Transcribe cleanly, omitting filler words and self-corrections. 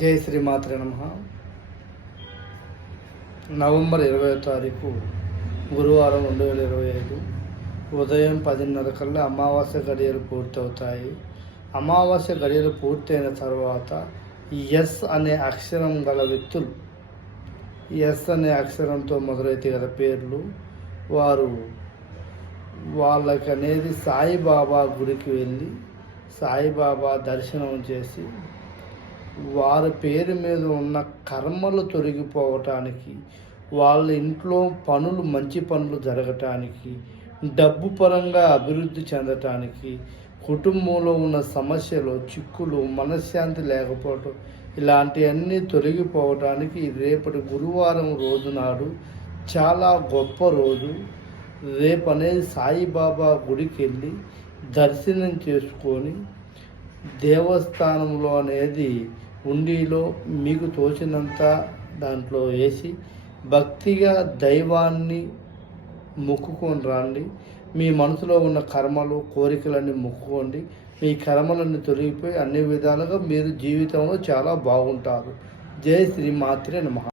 జై శ్రీమాత్రే నమః. నవంబర్ 20వ తారీఖు గురువారం 2025 ఉదయం 10:30 కల్లా అమావాస్య గడియలు పూర్తవుతాయి. అమావాస్య గడియలు పూర్తయిన తర్వాత ఎస్ అనే అక్షరం గల వ్యక్తులు, ఎస్ అనే అక్షరంతో మొదలైతే గల పేర్లు వారు వాళ్ళకనేది సాయిబాబా గుడికి వెళ్ళి సాయిబాబా దర్శనం చేసి వారి పేరు మీద ఉన్న కర్మలు తొలగిపోవటానికి, వాళ్ళ ఇంట్లో పనులు మంచి పనులు జరగటానికి, డబ్బు పరంగా అభివృద్ధి చెందటానికి, కుటుంబంలో ఉన్న సమస్యలు, చిక్కులు, మనశ్శాంతి లేకపోవటం ఇలాంటివన్నీ తొలగిపోవటానికి రేపటి గురువారం రోజు నాడు చాలా గొప్ప రోజు. రేపు అనేది సాయిబాబా గుడికి వెళ్ళి దర్శనం చేసుకొని దేవస్థానంలో అనేది ఉండిలో మీకు తోచినంత దాంట్లో వేసి భక్తిగా దైవాన్ని మొక్కుకొని రండి. మీ మనసులో ఉన్న కర్మలు, కోరికలన్నీ మొక్కుకోండి. మీ కర్మలన్నీ తొలగిపోయి అన్ని విధాలుగా మీరు జీవితంలో చాలా బాగుంటారు. జై శ్రీమాత్రే నమః.